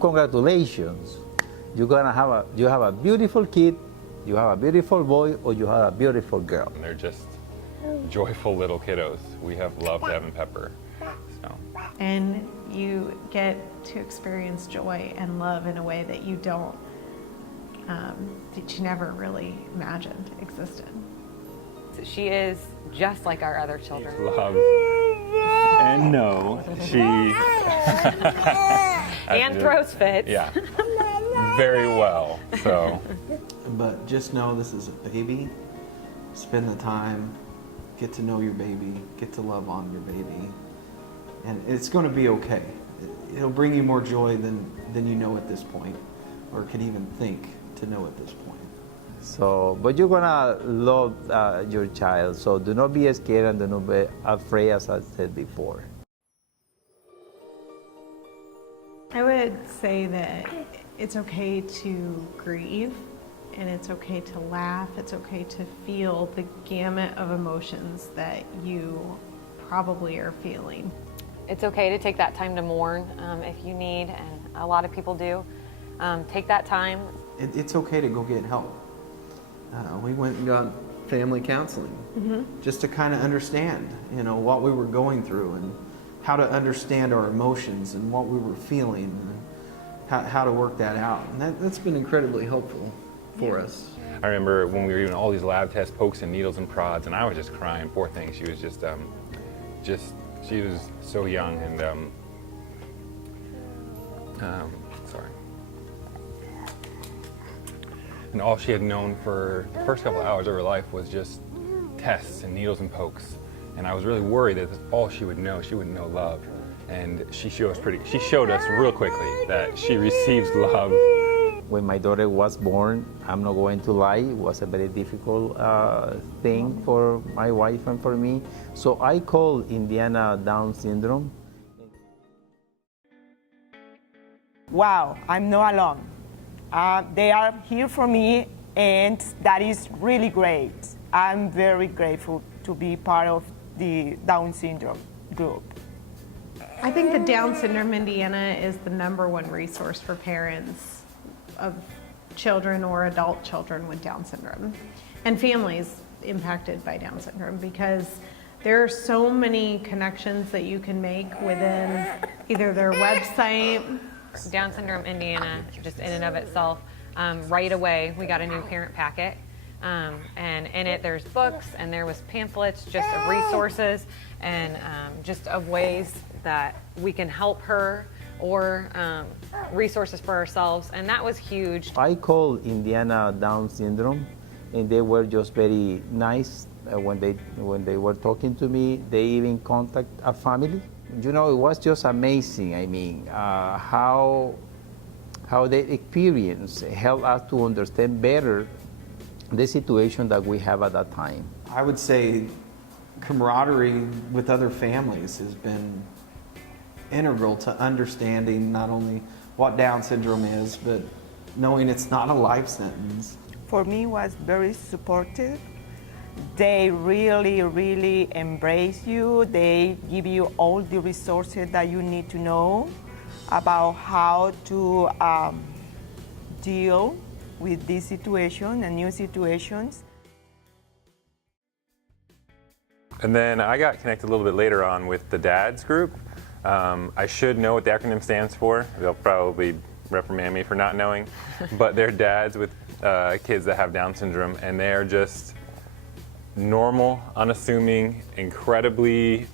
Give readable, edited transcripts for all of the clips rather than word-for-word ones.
congratulations. You have a beautiful kid, you have a beautiful boy, or you have a beautiful girl. And they're just joyful little kiddos. We have loved Ev and Pepper. So. And you get to experience joy and love in a way that you don't, that you never really imagined existed. She is just like our other children. Love and no, she and throws fits. Yeah, very well. So, but just know this is a baby. Spend the time, get to know your baby, get to love on your baby, and it's going to be okay. It'll bring you more joy than you know at this point, or could even think to know at this point. So, but you're gonna love your child, so do not be scared and do not be afraid, as I said before. I would say that it's okay to grieve, and it's okay to laugh, it's okay to feel the gamut of emotions that you probably are feeling. It's okay to take that time to mourn if you need, and a lot of people do. Take that time. It's okay to go get help. We went and got family counseling just to kind of understand, what we were going through and how to understand our emotions and what we were feeling and how to work that out. And that's been incredibly helpful for us. I remember when we were doing all these lab tests, pokes and needles and prods, and I was just crying. Poor thing. She was just she was so young and sorry. And all she had known for the first couple of hours of her life was just tests and needles and pokes. And I was really worried that that's all she would know. She wouldn't know love. And she showed us real quickly that she receives love. When my daughter was born, I'm not going to lie, it was a very difficult thing for my wife and for me. So I called Indiana Down syndrome. Wow, I'm not alone. They are here for me, and that is really great. I'm very grateful to be part of the Down syndrome group. I think the Down Syndrome Indiana is the #1 resource for parents of children or adult children with Down syndrome and families impacted by Down syndrome, because there are so many connections that you can make within either their website. Down Syndrome Indiana, just in and of itself, right away we got a new parent packet, and in it there's books and there was pamphlets just of resources and just of ways that we can help her, or resources for ourselves, and that was huge. I called Indiana Down syndrome, and they were just very nice when they were talking to me. They even contact a family. It was just amazing. I mean, how their experience helped us to understand better the situation that we have at that time. I would say camaraderie with other families has been integral to understanding not only what Down syndrome is, but knowing it's not a life sentence. For me, it was very supportive. They really, really embrace you. They give you all the resources that you need to know about how to deal with this situation and new situations. And then I got connected a little bit later on with the dads group. I should know what the acronym stands for. They'll probably reprimand me for not knowing, but they're dads with kids that have Down syndrome, and they're just normal, unassuming, incredibly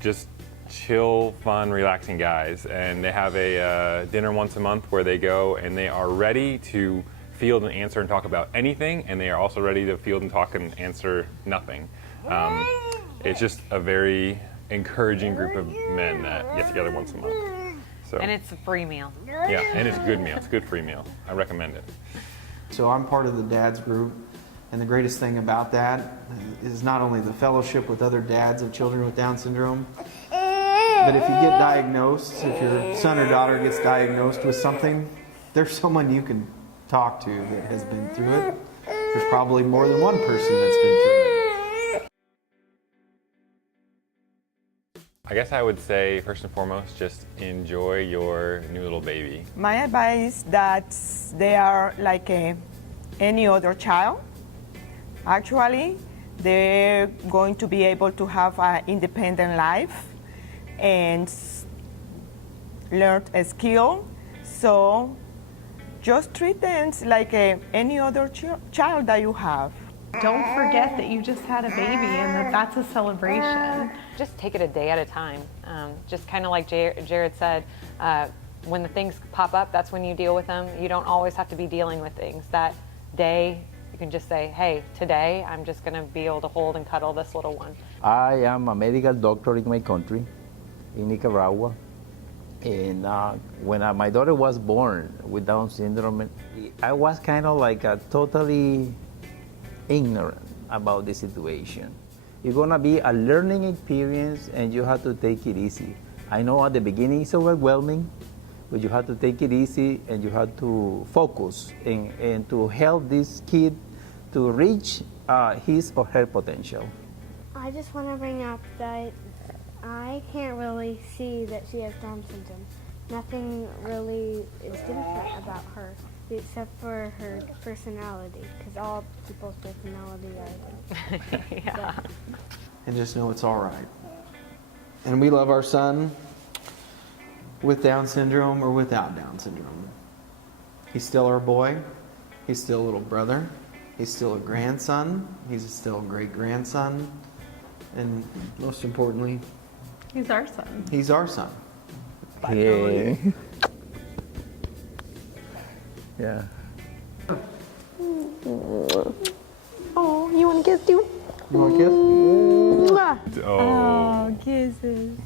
just chill, fun, relaxing guys. And they have a dinner once a month where they go and they are ready to field and answer and talk about anything, and they are also ready to field and talk and answer nothing. It's just a very encouraging group of men that get together once a month. So, And it's a free meal. yeah, and it's a good meal. It's a good free meal. I recommend it. So I'm part of the dads group, and the greatest thing about that is not only the fellowship with other dads of children with Down syndrome, but if you get diagnosed, if your son or daughter gets diagnosed with something, there's someone you can talk to that has been through it. There's probably more than one person that's been through it. I guess I would say, first and foremost, just enjoy your new little baby. My advice is that they are like any other child. Actually, they're going to be able to have an independent life and learn a skill. So just treat them like any other child that you have. Don't forget that you just had a baby and that that's a celebration. Just take it a day at a time. Just kind of like Jared said, when the things pop up, that's when you deal with them. You don't always have to be dealing with things. That day, you can just say, hey, today I'm just going to be able to hold and cuddle this little one. I am a medical doctor in my country, in Nicaragua. And when my daughter was born with Down syndrome, I was kind of like totally ignorant about the situation. It's gonna be a learning experience and you have to take it easy. I know at the beginning it's overwhelming, but you have to take it easy and you have to focus and to help this kid to reach his or her potential. I just want to bring up that I can't really see that she has Down syndrome. Nothing really is different about her except for her personality, because all people's personality are Yeah. And just know it's all right. And we love our son with Down syndrome or without Down syndrome. He's still our boy. He's still a little brother. He's still a grandson. He's still a great-grandson. And most importantly, He's our son. he's our son. Yeah. Yeah. Oh, you want to kiss too? You want a kiss? Oh. Kisses.